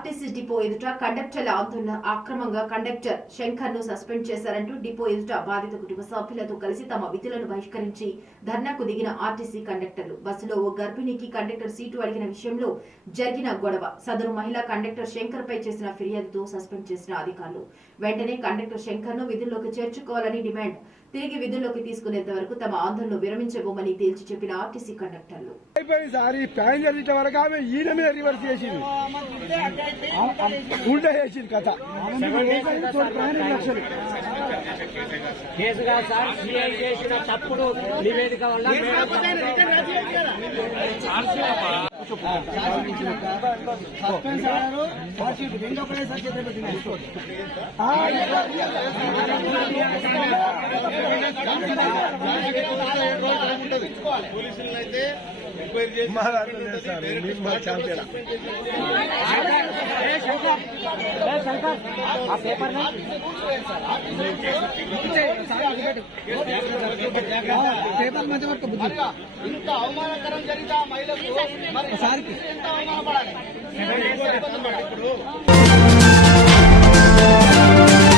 RTC depot ఎదుట కండక్టర్ల ఆందోళన. అక్రమంగా కండక్టర్ శంకర్ ను సస్పెండ్ చేశారంటూ డిపో ఎదుట బాధిత కుటుంబ సభ్యులతో కలిసి తమ విధులను బహిష్కరించి ధర్నాకు దిగిన ఆర్టీసీ కండక్టర్లు. బస్సులో ఓ గర్భిణికి కండక్టర్ సీటు అడిగిన విషయంలో జరిగిన గొడవ. సదరు మహిళా కండక్టర్ శంకర్ పై చేసిన ఫిర్యాదుతో సస్పెండ్ చేసిన అధికారులు వెంటనే కండక్టర్ శంకర్ ను విధుల్లోకి చేర్చుకోవాలని డిమాండ్. తిరిగి విధుల్లోకి తీసుకునేంత వరకు తమ ఆందోళన విరమించబోమని తేల్చి చెప్పిన ఆర్టీసీ కండక్టర్లు. ఉల్టా చేసింది కథ కేసుగా సార్ సిఐ చేసిన తప్పుడు నివేదిక వల్ల పోలీసులైతే ఎంక్వైరీ చేసి ఇంత అవమానకరం జరిగితే ఆ మహిళకు మరి ఎంత అవమానపడాలి.